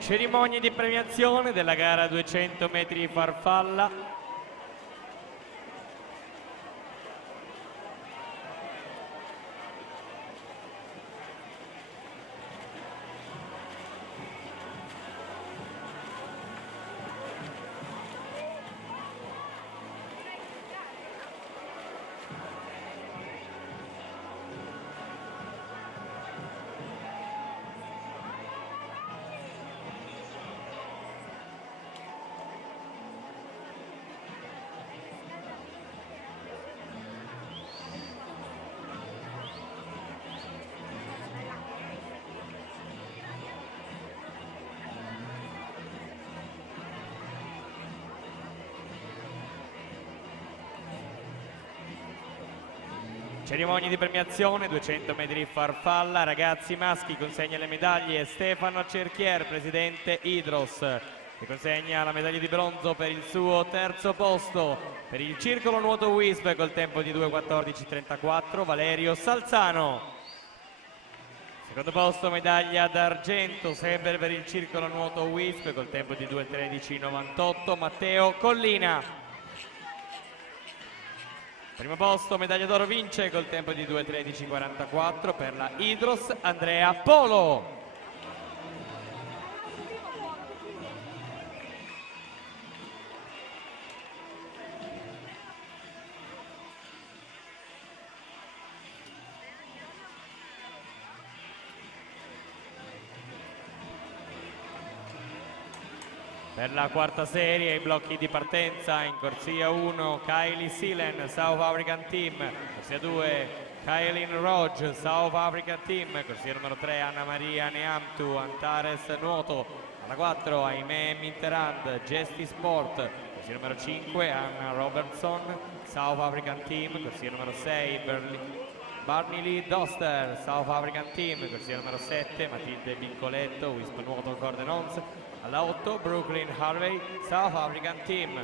Cerimonia di premiazione della gara 200 metri farfalla. Cerimonia di premiazione, 200 metri farfalla, ragazzi maschi, consegna le medaglie Stefano Cerchier, presidente Idros, che consegna la medaglia di bronzo per il suo terzo posto. Per il circolo nuoto WISP col tempo di 2:14:34, Valerio Salzano. Secondo posto medaglia d'argento, sempre per il circolo nuoto WISP col tempo di 2:13:98, Matteo Collina. Primo posto, medaglia d'oro vince col tempo di 2:13:44 per la Idros, Andrea Polo. Per la quarta serie, i blocchi di partenza in corsia 1, Kylie Seelen, South African Team, corsia 2, Kailin Rodge, South African Team, corsia numero 3, Anna Maria Neamtu, Antares Nuoto, alla 4, Aimee Minterand, Gesti Sport, corsia numero 5, Anna Robertson, South African Team, corsia numero 6, Barney Lee Doster, South African Team, corsia numero 7, Matilde Bincoletto, Wisp Nuoto Cordenons, alla 8 Brooklyn Harvey, South African Team.